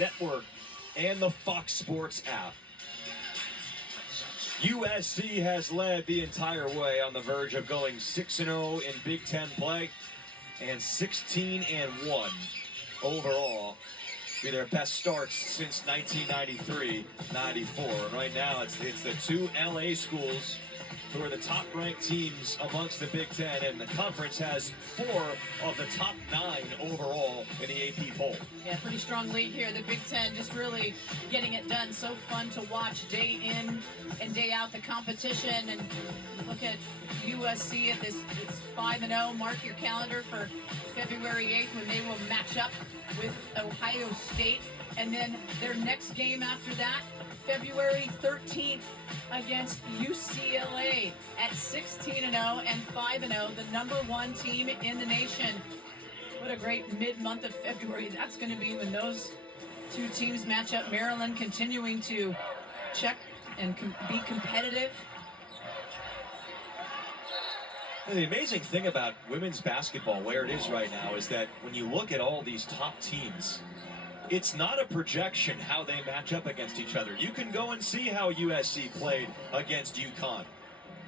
Network and the Fox Sports app. USC has led the entire way, on the verge of going 6-0 in Big Ten play and 16-1 overall. Be their best starts since 1993-94. And right now it's the two LA schools who are the top-ranked teams amongst the Big Ten, and the conference has 4 of the top 9 overall in the AP poll. Yeah, pretty strong lead here. The Big Ten just really getting it done. So fun to watch day in and day out, the competition. And look at USC at this 5-0. Mark your calendar for February 8th when they will match up with Ohio State. And then their next game after that, February 13th, against UCLA at 16-0 and 5-0, the #1 team in the nation. What a great mid-month of February that's going to be when those two teams match up. Maryland continuing to check and be competitive. The amazing thing about women's basketball, where it is right now, is that when you look at all these top teams, it's not a projection how they match up against each other. You can go and see how USC played against UConn,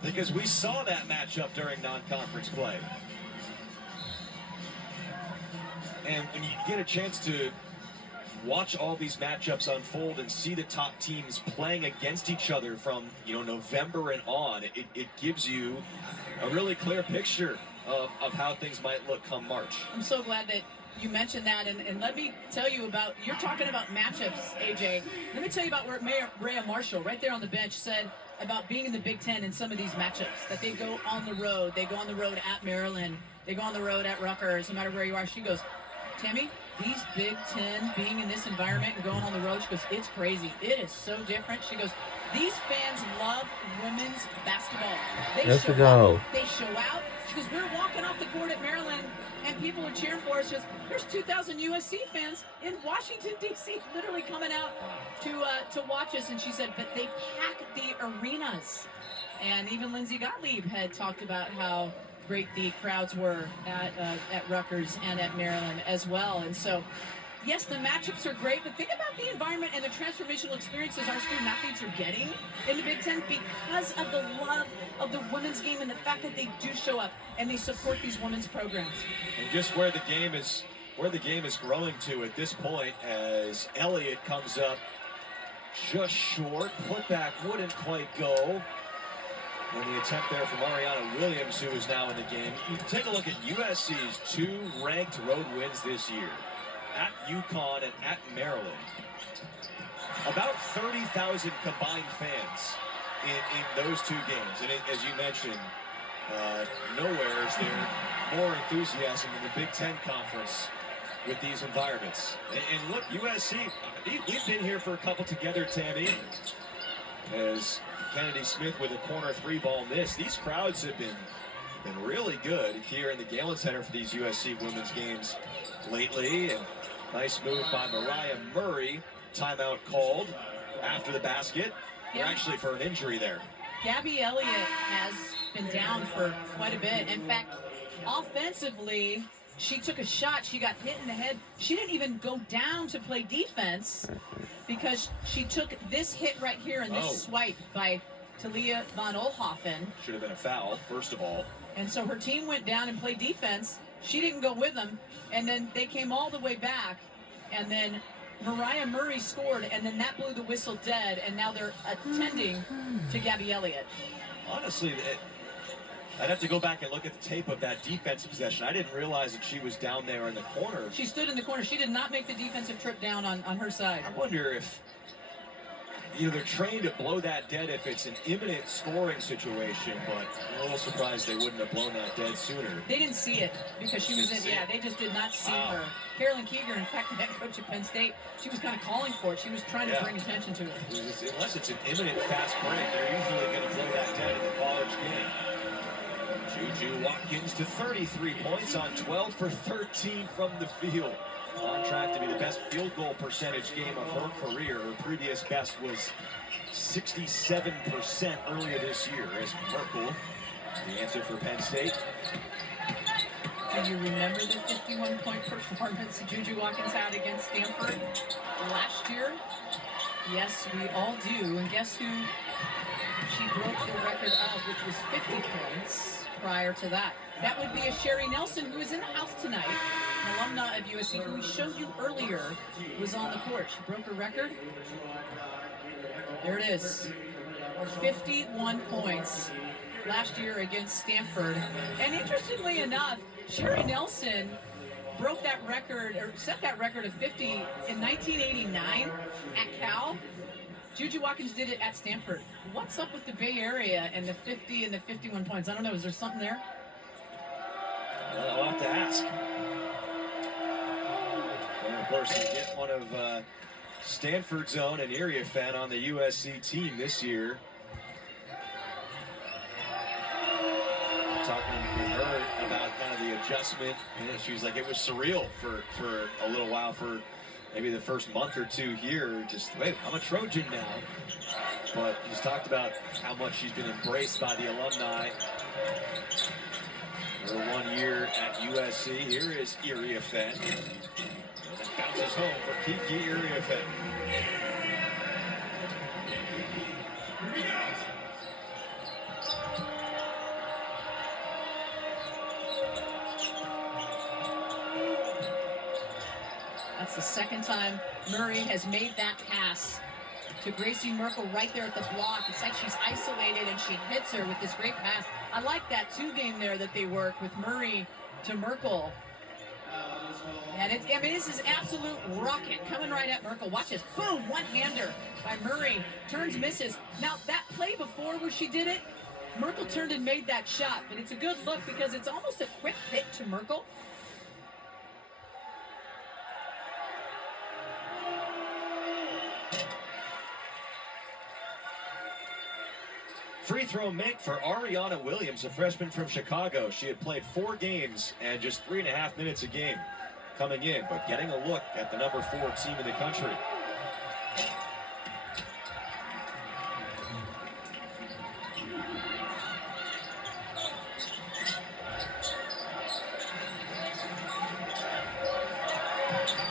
because we saw that matchup during non-conference play. And when you get a chance to watch all these matchups unfold and see the top teams playing against each other from November and on, it gives you a really clear picture of how things might look come March. I'm so glad that you mentioned that, and let me tell you about, you're talking about matchups, AJ. Let me tell you about what Rhea Marshall, right there on the bench, said about being in the Big Ten in some of these matchups, that they go on the road. They go on the road at Maryland. They go on the road at Rutgers, no matter where you are. She goes, Tammy, these Big Ten, being in this environment and going on the road, she goes, it's crazy. It is so different. She goes, these fans love women's basketball. They show out. She goes, we're walking off the court at Maryland, and people are cheering for us. She goes, there's 2,000 USC fans in Washington, D.C. literally coming out to watch us. And she said, but they pack the arenas. And even Lindsey Gottlieb had talked about how great the crowds were at Rutgers and at Maryland as well. And so, yes, the matchups are great, but think about the environment and the transformational experiences our student athletes are getting in the Big Ten because of the love of the women's game and the fact that they do show up and they support these women's programs. And just where the game is growing to at this point, as Elliott comes up just short, putback wouldn't quite go. And the attempt there from Ariana Williams, who is now in the game. You can take a look at USC's 2 ranked road wins this year, at UConn and at Maryland. About 30,000 combined fans in those 2 games. And as you mentioned, nowhere is there more enthusiasm in the Big Ten Conference with these environments. And look, USC, we've been here for a couple together, Tammy, as Kennedy Smith with a corner 3 ball miss. These crowds have been really good here in the Galen Center for these USC women's games lately. And nice move by Mariah Murray. Timeout called after the basket. Yeah. Actually for an injury there. Gabby Elliott has been down for quite a bit. In fact, offensively, she took a shot. She got hit in the head. She didn't even go down to play defense because she took this hit right here and this swipe by Talia von Oelhoffen. Should have been a foul, first of all. And so her team went down and played defense. She didn't go with them. And then they came all the way back. And then Mariah Murray scored, and then that blew the whistle dead. And now they're attending to Gabby Elliott. Honestly, I'd have to go back and look at the tape of that defensive possession. I didn't realize that she was down there in the corner. She stood in the corner. She did not make the defensive trip down on her side. I wonder if they're trained to blow that dead if it's an imminent scoring situation, but I'm a little surprised they wouldn't have blown that dead sooner. They didn't see it because she was in, they just did not see her. Carolyn Keeger, in fact, the head coach at Penn State, she was kind of calling for it. She was trying to bring attention to it. Unless it's an imminent fast break, they're usually going to blow that dead in the college game. Juju Watkins to 33 points on 12 for 13 from the field. On track to be the best field goal percentage game of her career. Her previous best was 67% earlier this year. As Merkel, the answer for Penn State. Do you remember the 51-point performance Juju Watkins had against Stanford last year? Yes, we all do. And guess who she broke the record of, which was 50 points prior to that. That would be a Sherry Nelson, who is in the house tonight, an alumna of USC, who we showed you earlier, was on the court. She broke her record. There it is. 51 points last year against Stanford. And interestingly enough, Sherry Nelson broke that record, or set that record of 50 in 1989 at Cal. Juju Watkins did it at Stanford. What's up with the Bay Area and the 50 and the 51 points? I don't know. Is there something there? I'll have to ask. And of course, you get one of Stanford's own, an area fan on the USC team this year. Talking with her about kind of the adjustment, and she was like, it was surreal for a little while, for maybe the first month or two here. Just, wait, I'm a Trojan now. But she's talked about how much she's been embraced by the alumni. Her 1 year at USC. Here is Area Fenn. That bounces home for Kiki Area Fenn. That's the second time Murray has made that pass to Gracie Merkel right there at the block. It's like she's isolated and she hits her with this great pass. I like that two game there that they work with Murray to Merkel. And it's, I mean, this is absolute rocket coming right at Merkel. Watch this, boom, one-hander by Murray. Turns, misses. Now that play before where she did it, Merkel turned and made that shot. But it's a good look because it's almost a quick hit to Merkel. Free throw make for Ariana Williams, a freshman from Chicago. She had played 4 games and just 3.5 minutes a game coming in, but getting a look at the number 4 team in the country.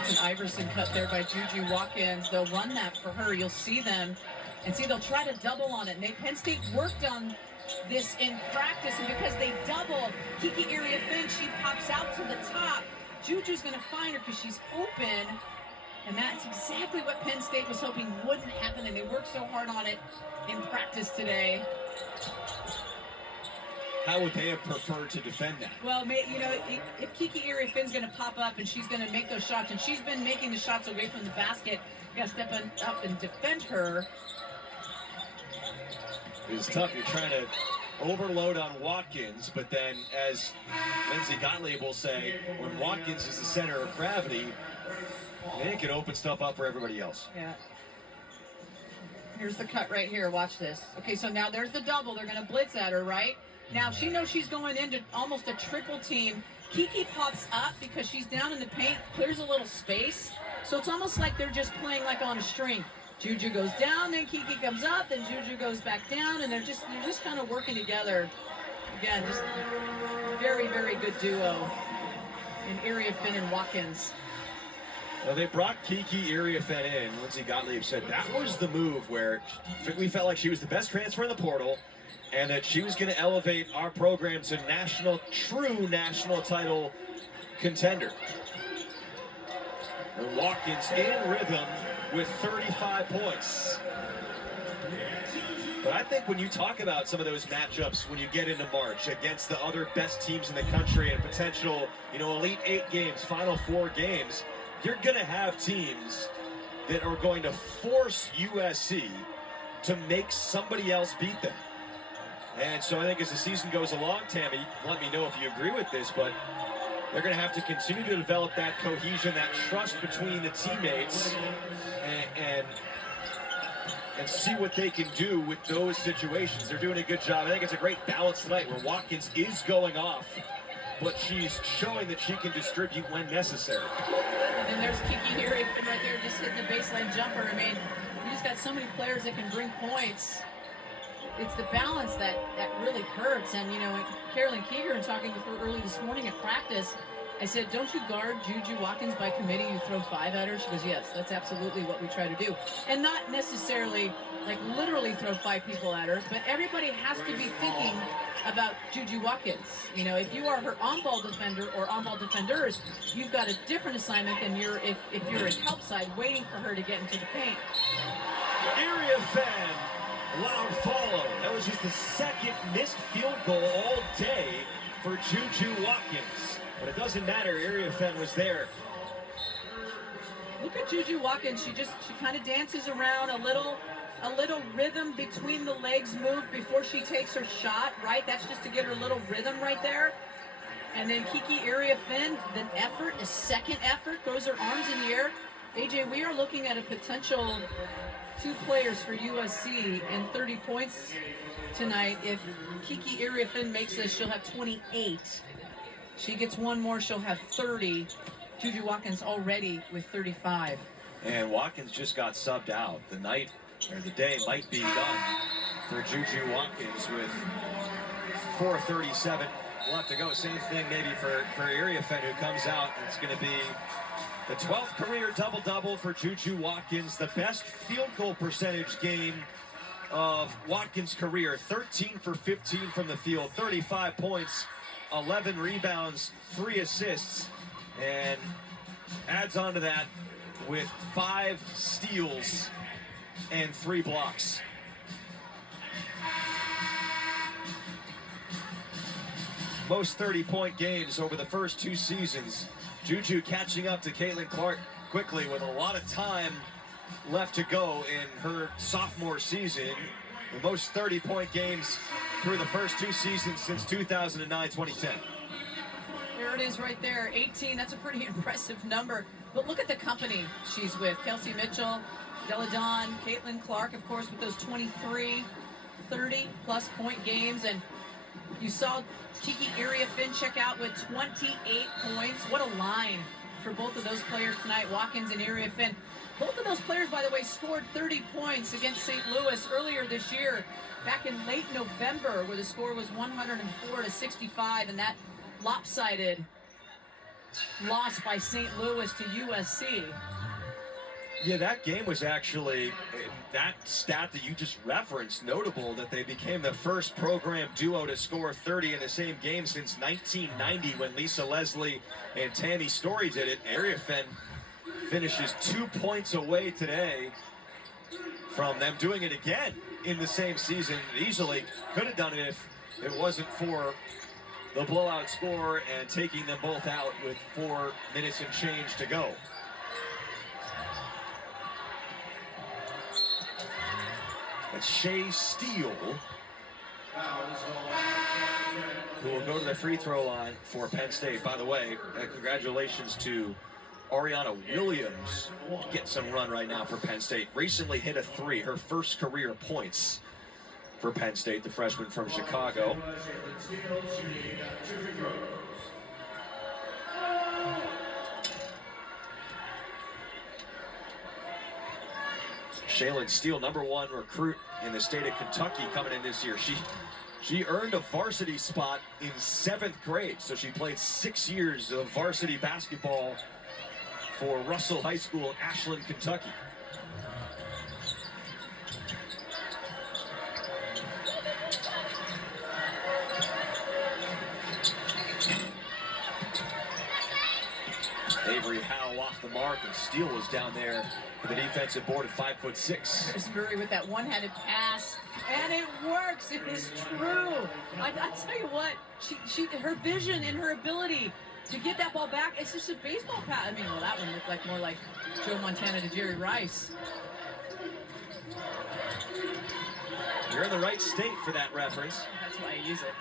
It's an Iverson cut there by Juju Watkins. They'll run that for her. You'll see them. And see, they'll try to double on it. And Penn State worked on this in practice, and because they double, Kiki Area Fenn, she pops out to the top. Juju's going to find her because she's open, and that's exactly what Penn State was hoping wouldn't happen, and they worked so hard on it in practice today. How would they have preferred to defend that? Well, you know, if Kiki Area Finn's going to pop up and she's going to make those shots, and she's been making the shots away from the basket, you got to step up and defend her. It's tough. You're trying to overload on Watkins, but then, as Lindsay Gottlieb will say, when Watkins is the center of gravity, then it can open stuff up for everybody else. Yeah. Here's the cut right here. Watch this. Okay, so now there's the double. They're going to blitz at her, right? Now she knows she's going into almost a triple team. Kiki pops up because she's down in the paint, clears a little space. So it's almost like they're just playing like on a string. Juju goes down, then Kiki comes up, then Juju goes back down, and they're just kind of working together. Again, just very, very good duo in Area Fenn and Watkins. Well, they brought Kiki Area Fenn in. Lindsay Gottlieb said that was the move where we felt like she was the best transfer in the portal, and that she was going to elevate our program to true national title contender. And Watkins in rhythm with 35 points. But I think when you talk about some of those matchups, when you get into March against the other best teams in the country and potential, Elite 8 games, Final 4 games, you're going to have teams that are going to force USC to make somebody else beat them. And so I think as the season goes along, Tammy, let me know if you agree with this, but they're going to have to continue to develop that cohesion, that trust between the teammates, and see what they can do with those situations. They're doing a good job. I think it's a great balance tonight where Watkins is going off, but she's showing that she can distribute when necessary. And then there's Kiki here right there just hitting the baseline jumper. I mean, you just got so many players that can bring points. it's the balance that really hurts. And, you know, Carolyn Keeger, talking with her early this morning at practice, I said, don't you guard Juju Watkins by committee? You throw 5 at her? She goes, yes, that's absolutely what we try to do. And not necessarily, like, literally throw 5 people at her, but everybody has to be thinking about Juju Watkins. You know, if you are her on-ball defender or on-ball defenders, you've got a different assignment than if you're a help side waiting for her to get into the paint. Area Penn, loud follow. That was just the second missed field goal all day for Juju Watkins. But it doesn't matter, Area Penn was there. Look at Juju Watkins. She kind of dances around, a little rhythm between the legs move before she takes her shot, right? That's just to get her little rhythm right there. And then Kiki Area Finn, the effort, a second effort, throws her arms in the air. AJ, we are looking at a potential 2 players for USC and 30 points tonight. If Kiki Area Finn makes this, she'll have 28. She gets one more, she'll have 30. Juju Watkins already with 35. And Watkins just got subbed out. The day might be done for Juju Watkins with 4:37 left to go. Same thing maybe for Area Penn, who comes out. It's going to be the 12th career double-double for Juju Watkins. The best field goal percentage game of Watkins' career. 13 for 15 from the field, 35 points, 11 rebounds, 3 assists, and adds on to that with 5 steals and 3 blocks. Most 30-point games over the first 2 seasons. Juju catching up to Caitlin Clark quickly with a lot of time left to go in her sophomore season. The most 30-point games through the first 2 seasons since 2009-2010. There it is right there, 18. That's a pretty impressive number. But look at the company she's with. Kelsey Mitchell, Deladon, Caitlin Clark, of course, with those 23, 30-plus point games. And you saw Kiki Area Finn check out with 28 points. What a line for both of those players tonight, Watkins and Area Finn. Both of those players, by the way, scored 30 points against St. Louis earlier this year, back in late November, where the score was 104-65, and that lopsided loss by St. Louis to USC. Yeah, that game was actually, that stat that you just referenced, notable that they became the first program duo to score 30 in the same game since 1990 when Lisa Leslie and Tammy Story did it. Area Penn finishes 2 points away today from them doing it again in the same season. Easily could have done it if it wasn't for the blowout score and taking them both out with 4 minutes and change to go. It's Shea Steele, who will go to the free throw line for Penn State. By the way, congratulations to Ariana Williams, getting some run right now for Penn State. Recently hit a 3, her first career points for Penn State, the freshman from Chicago. Shaylin Steele, #1 recruit in the state of Kentucky, coming in this year. She earned a varsity spot in 7th grade, so she played 6 years of varsity basketball for Russell High School in Ashland, Kentucky. Avery Howe off the mark, and Steele was down there for the defensive board at 5'6". There's Murray with that one-handed pass, and it works. It is true. I tell you what, her vision and her ability to get that ball back, it's just a baseball pass. I mean, well, that one looked like more like Joe Montana to Jerry Rice. You're in the right state for that reference. That's why I use it.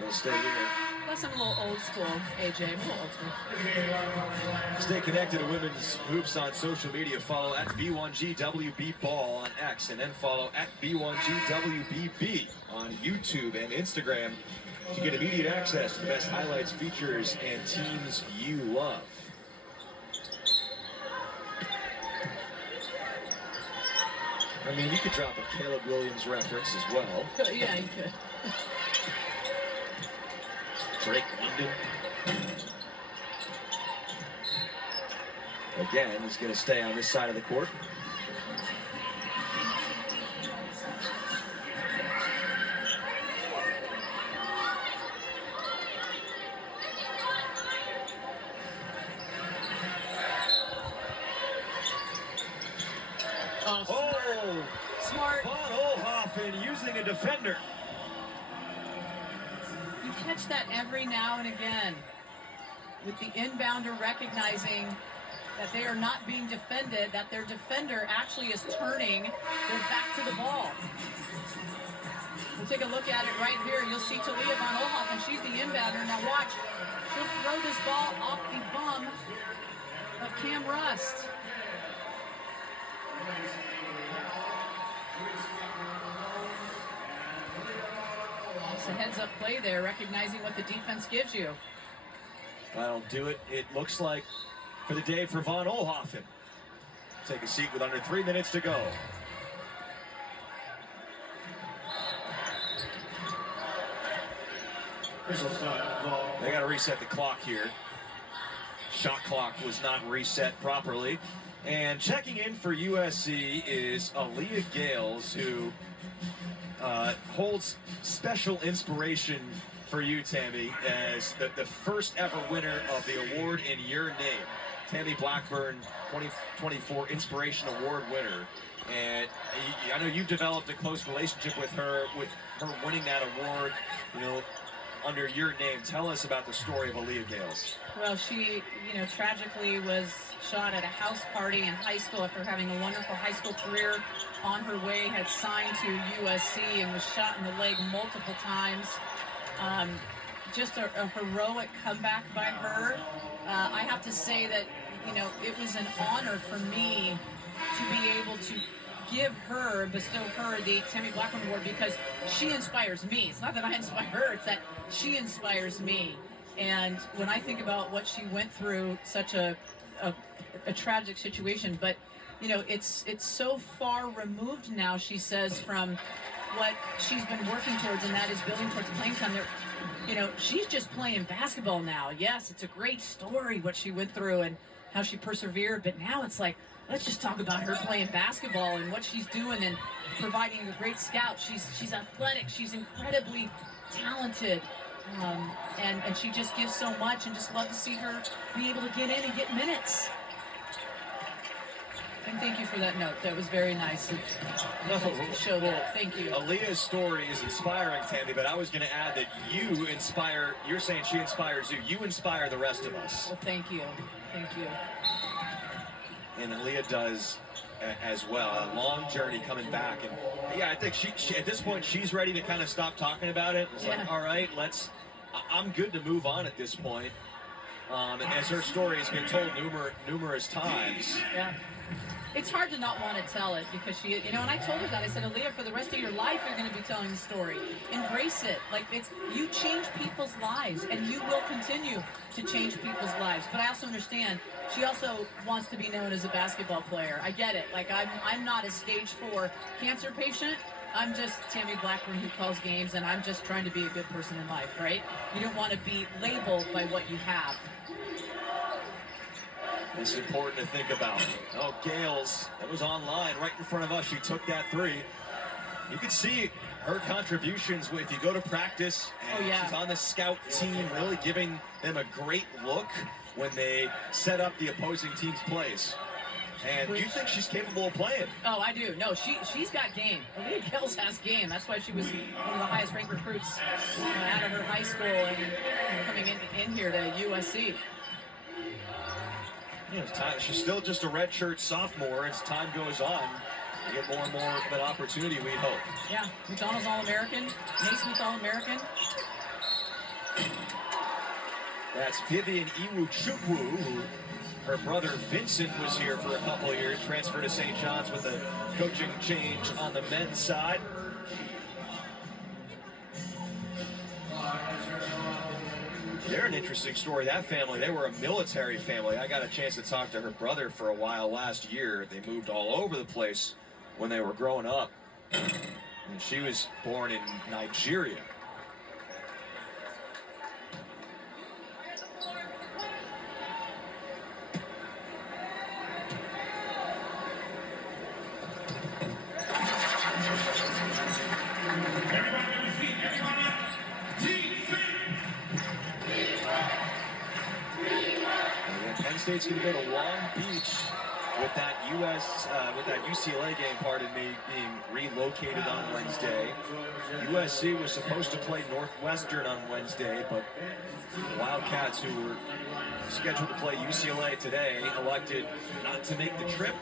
We'll stay here. Plus, I'm a little old school, AJ. I'm a little old school. Stay connected to Women's Hoops on social media. Follow at B1GWBBall on X, and then follow at B1GWBB on YouTube and Instagram to get immediate access to the best highlights, features, and teams you love. I mean, you could drop a Caleb Williams reference as well. Yeah, you could. Drake London. Again, he's going to stay on this side of the court. Oh, smart. Von Oelhoffen using a defender. You catch that every now and again with the inbounder recognizing that they are not being defended, that their defender actually is turning their back to the ball. We'll take a look at it right here. You'll see Talia Von Oelhoffen. She's the inbounder. Now watch. She'll throw this ball off the bum of Cam Rust. It's a heads-up play there, recognizing what the defense gives you. That'll do it. It looks like for the day for Von Oelhoffen. Take a seat with under 3 minutes to go. They got to reset the clock here. Shot clock was not reset properly. And checking in for USC is Aaliyah Gales, who holds special inspiration for you, Tammy, as the first ever winner of the award in your name. Tammy Blackburn, 2024 Inspiration Award winner. And I know you've developed a close relationship with her winning that award, you know, under your name. Tell us about the story of Aaliyah Gales. Well, she, tragically was shot at a house party in high school after having a wonderful high school career. On her way, had signed to USC and was shot in the leg multiple times. Just a heroic comeback by her. I have to say that, it was an honor for me to be able to bestow her the Tammy Blackburn Award, because she inspires me. It's not that I inspire her, it's that she inspires me. And when I think about what she went through, such a tragic situation, but it's so far removed now, she says, from what she's been working towards, and that is building towards playing time. She's just playing basketball now. Yes, it's a great story what she went through and how she persevered, but now it's like, let's just talk about her playing basketball and what she's doing and providing a great scout. She's athletic. She's incredibly talented. And she just gives so much, and just love to see her be able to get in and get minutes. And thank you for that note. That was very nice to show that. Thank you. Aaliyah's story is inspiring, Tammy, but I was going to add that you're saying she inspires you. You inspire the rest of us. Well, thank you. Thank you. And Aaliyah does as well. A long journey coming back. And yeah, I think she at this point, she's ready to kind of stop talking about it. It's like, all right, I'm good to move on at this point. And as her story has been told numerous times. Yeah. It's hard to not want to tell it, because she, and I told her that. I said, Aaliyah, for the rest of your life, you're going to be telling the story. Embrace it. You change people's lives, and you will continue to change people's lives. But I also understand she also wants to be known as a basketball player. I get it. I'm not a stage 4 cancer patient. I'm just Tammy Blackburn who calls games, and I'm just trying to be a good person in life, right? You don't want to be labeled by what you have. It's important to think about. Oh, Gales, that was online right in front of us. She took that three. You can see her contributions if you go to practice. And she's on the scout team, really giving them a great look when they set up the opposing team's plays. And you think she's capable of playing? Oh, I do. No, she's got game. Aaliyah Gales has game. That's why she was one of the highest ranked recruits out of her high school and coming in here to USC. She's still just a redshirt sophomore. As time goes on, you get more and more of an opportunity, we hope. Yeah, McDonald's All-American, Naismith All-American. That's Vivian Iwuchukwu, who her brother Vincent was here for a couple of years, transferred to St. John's with a coaching change on the men's side. They're an interesting story. That family, they were a military family. I got a chance to talk to her brother for a while last year. They moved all over the place when they were growing up. And she was born in Nigeria. Penn State's going to go to Long Beach with that UCLA game, pardon me, being relocated on Wednesday. USC was supposed to play Northwestern on Wednesday, but the Wildcats, who were scheduled to play UCLA today, elected not to make the trip.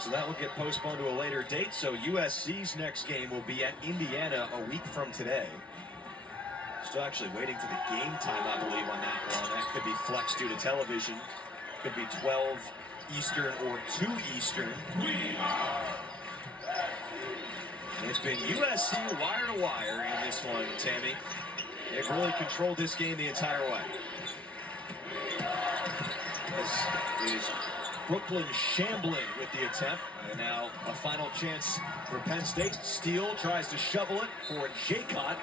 So that will get postponed to a later date. So USC's next game will be at Indiana a week from today. Still actually waiting for the game time, I believe, on that one. That could be flexed due to television. Could be 12 Eastern or 2 Eastern. It's been USC wire to wire in this one, Tammy. They've really controlled this game the entire way. This is Brooklyn shambling with the attempt. And now a final chance for Penn State. Steele tries to shovel it for Jaycott.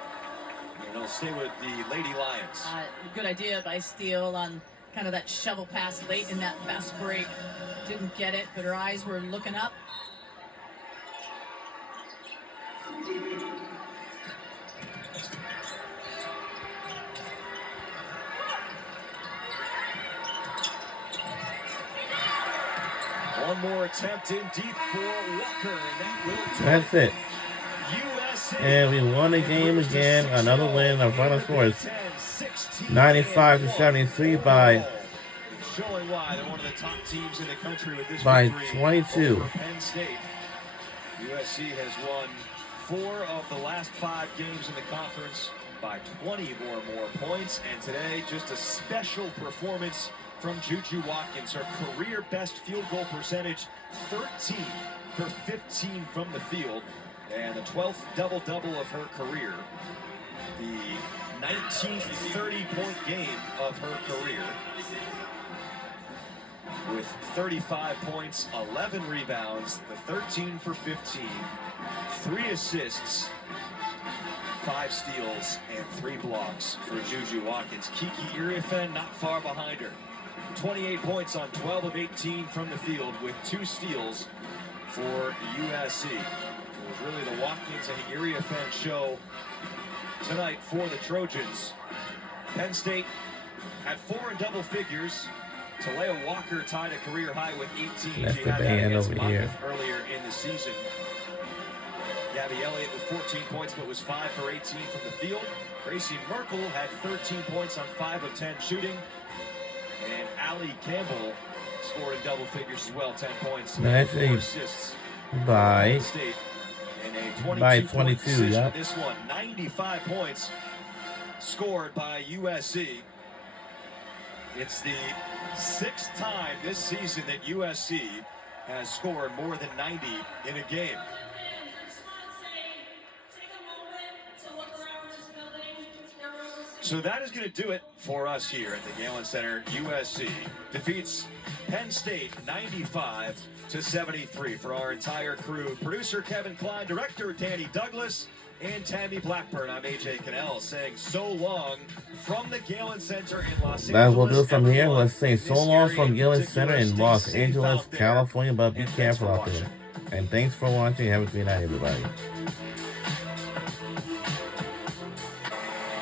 And he'll stay with the Lady Lions. Good idea by Steele on kind of that shovel pass late in that fast break. Didn't get it, but her eyes were looking up. One more attempt in deep for Walker, and that will That's it. USC. And we won the game again. Another win. Our final score is 95-73 by Showing why they're one of the top teams in the country with this by victory 22. over Penn State. USC has won 4 of the last 5 games in the conference by 20 or more points, and today just a special performance from Juju Watkins. Her career best field goal percentage, 13 for 15 from the field, and the 12th double-double of her career. The 19th 30-point game of her career, with 35 points, 11 rebounds, the 13 for 15, 3 assists, 5 steals, and 3 blocks for Juju Watkins. Kiki Iriafen not far behind her. 28 points on 12 of 18 from the field with 2 steals for USC. It was really the Watkins and Iriafen show tonight for the Trojans. Penn State had 4 in double figures. Talea Walker tied a career high with 18. That's She the had that band against over Monmouth here. earlier in the season. Gabby Elliott with 14 points, but was 5 for 18 from the field. Gracie Merkel had 13 points on 5 of 10 shooting. And Allie Campbell scored in double figures as well, 10 points and 4 assists. By State in a 22, decision. yeah. This one, 95 points scored by USC. It's the 6th time this season that USC has scored more than 90 in a game. So that is going to do it for us here at the Galen Center. USC defeats Penn State 95-73. For our entire crew, producer Kevin Klein, director Danny Douglas, and Tammy Blackburn, I'm AJ Cannell saying so long from the Galen Center in Los Angeles. that will do it from here. Let's say so long from Gillis Center in Los Angeles, California, but be careful out there. And thanks for watching. Have a great night, everybody.